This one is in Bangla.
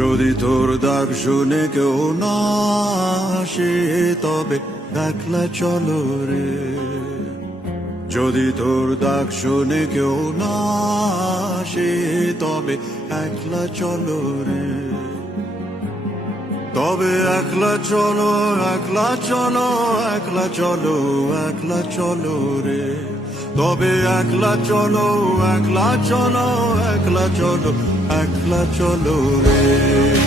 যদি তোর ডাক শুনে কেউ না আসে তবে একলা চলো রে। যদি তোর ডাক শুনে কেউ না আসে তবে একলা চলো রে। তবে একলা চলো, একলা চলো, একলা চলো, একলা চলো রে। তবে একলা চলো, একলা চলো, একলা চলো, একলা চলো রে।